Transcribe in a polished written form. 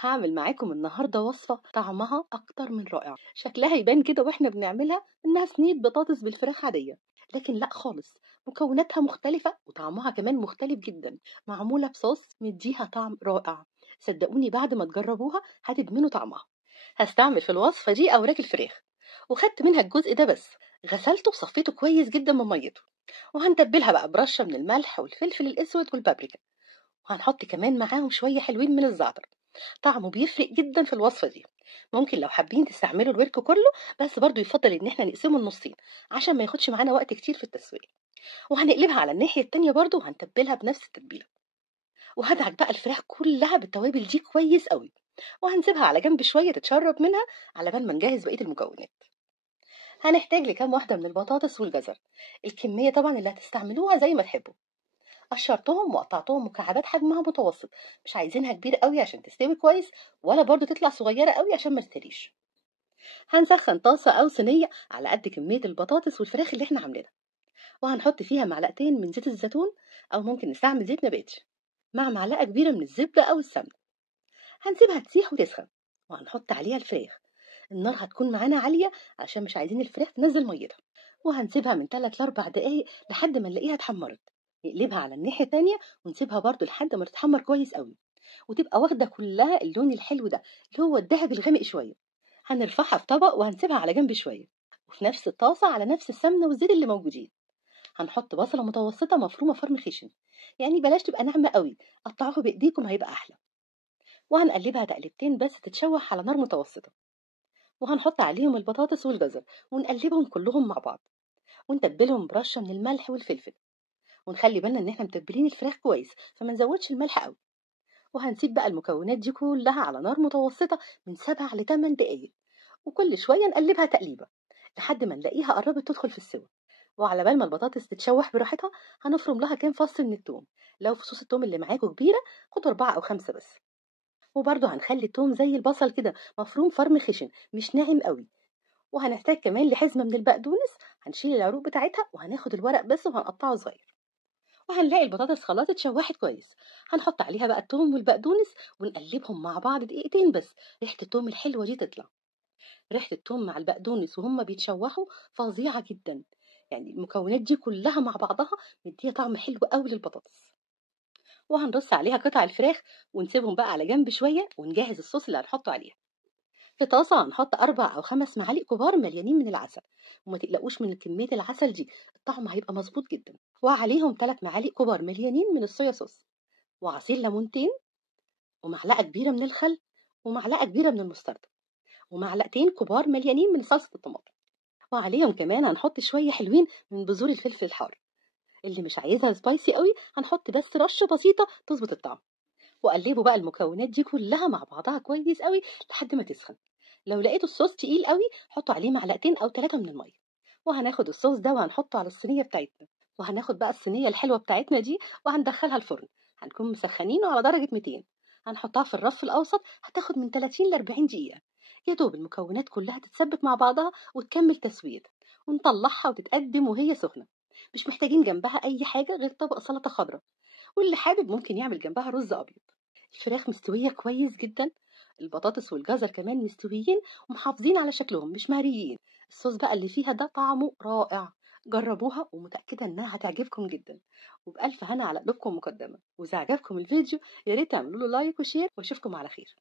هاعمل معاكم النهارده وصفة طعمها أكتر من رائع، شكلها يبان كده وإحنا بنعملها إنها صينية بطاطس بالفراخ عادية، لكن لأ خالص، مكوناتها مختلفة وطعمها كمان مختلف جدًا، معمولة بصوص مديها طعم رائع، صدقوني بعد ما تجربوها هتدمنوا طعمها. هاستعمل في الوصفة دي أوراق الفراخ، وخدت منها الجزء ده بس، غسلته وصفيته كويس جدًا من ميته، وهنتبلها بقى برشة من الملح والفلفل الأسود والبابريكا، وهنحط كمان معاهم شوية حلوين من الزعتر. طعمه بيفرق جدًا في الوصفة دي، ممكن لو حابين تستعملوا الورك كله، بس برضه يُفضّل إن إحنا نقسمه لنُصّين، عشان ما ياخدش معانا وقت كتير في التسوية، وهنقلبها على الناحية التانية برضه وهنتبّلها بنفس التتبيلة، وهادعك بقى الفراخ كلّها بالتوابل دي كويس أوي، وهنسيبها على جنب شوية تتشرّب منها على بال ما نجهّز بقية المكونات. هنحتاج لكام واحدة من البطاطس والجزر، الكمية طبعًا اللي هتستعملوها زي ما تحبوا. قشرتهم وقطعتهم مكعبات حجمها متوسط، مش عايزينها كبيرة قوي عشان تستوي كويس، ولا برضو تطلع صغيرة قوي عشان ما تتهريش. هنسخن طاسة أو صينية على قد كمية البطاطس والفراخ اللي احنا عاملينها، وهنحط فيها معلقتين من زيت الزيتون، أو ممكن نستعمل زيت نباتي، مع معلقة كبيرة من الزبدة أو السمنة. هنسيبها تسيح وتسخن، وهنحط عليها الفراخ. النار هتكون معانا عالية عشان مش عايزين الفراخ تنزل ميتها، وهنسيبها من 3 ل 4 دقايق لحد ما نلاقيها اتحمرت. نقلبها على الناحية التانية ونسيبها برضو لحد ما تتحمر كويس قوي، وتبقى واخدة كلها اللون الحلو ده اللي هو الذهبي الغامق شوية. هنرفعها في طبق وهنسيبها على جنب شوية، وفي نفس الطاسة على نفس السمنة والزيت اللي موجودين هنحط بصلة متوسطة مفرومة فرم خشن، يعني بلاش تبقى ناعمة قوي، قطعوها بإيديكم هيبقى أحلى. وهنقلبها تقلبتين بس تتشوح على نار متوسطة، وهنحط عليهم البطاطس والجزر ونقلبهم كلهم مع بعض، ونتبلهم برشة من الملح والفلفل، ونخلي بالنا ان احنا متبلين الفراخ كويس فما نزودش الملح قوي. وهنسيب بقى المكونات دي كلها على نار متوسطة من 7 ل 8 دقايق، وكل شوية نقلبها تقليبة لحد ما نلاقيها قربت تدخل في السوا. وعلى بال ما البطاطس تتشوح براحتها هنفرم لها كام فص من التوم، لو فصوص التوم اللي معاكم كبيرة خدوا 4 أو 5 بس. وبرضه هنخلي التوم زي البصل كده مفروم فرم خشن مش ناعم قوي. وهنحتاج كمان لحزمة من البقدونس، هنشيل العروق بتاعتها وهناخد الورق بس وهنقطعه صغير. وهنلاقي البطاطس خلاص اتشوحت كويس، هنحط عليها بقى التوم والبقدونس ونقلبهم مع بعض دقيقتين بس، ريحة التوم الحلوة دي تطلع. ريحة التوم مع البقدونس وهم بيتشوحوا فظيعة جدا، يعني المكونات دي كلها مع بعضها مديها طعم حلو قوي للبطاطس. وهنرص عليها قطع الفراخ ونسيبهم بقى على جنب شوية ونجهز الصوص اللي هنحطه عليها. في طاسة هنحط 4 أو 5 معالق كبار مليانين من العسل، وما تقلقوش من كمية العسل دي، الطعم هيبقى مظبوط جدا. وعليهم 3 معالق كبار مليانين من الصويا صوص، وعصير ليمونتين، ومعلقة كبيرة من الخل، ومعلقة كبيرة من المستردة، ومعلقتين كبار مليانين من صلصة الطماطم. وعليهم كمان هنحط شوية حلوين من بذور الفلفل الحار، اللي مش عايزها سبايسي قوي هنحط بس رشة بسيطة تظبط الطعم. وقلبوا بقى المكونات دي كلها مع بعضها كويس قوي لحد ما تسخن. لو لقيتوا الصوص تقيل قوي حطوا عليه معلقتين او 3 من الميه. وهناخد الصوص ده وهنحطه على الصينيه بتاعتنا، وهناخد بقى الصينيه الحلوه بتاعتنا دي وهندخلها الفرن. هنكون مسخنينه على درجه 200، هنحطها في الرف الاوسط، هتاخد من 30 ل 40 دقيقه، يا دوب المكونات كلها تتسبك مع بعضها وتكمل تسويتها، ونطلعها وتتقدم وهي سخنه. مش محتاجين جنبها اي حاجه غير طبق سلطه خضراء، واللي حابب ممكن يعمل جنبها رز ابيض. الفراخ مستوية كويس جدا، البطاطس والجزر كمان مستويين ومحافظين على شكلهم مش مهريين. الصوص بقى اللي فيها ده طعمه رائع، جربوها ومتأكدة انها هتعجبكم جدا. وبألف هنا على قلوبكم مقدما، وإذا عجبكم الفيديو يا ريت تعملوا له لايك وشير، واشوفكم على خير.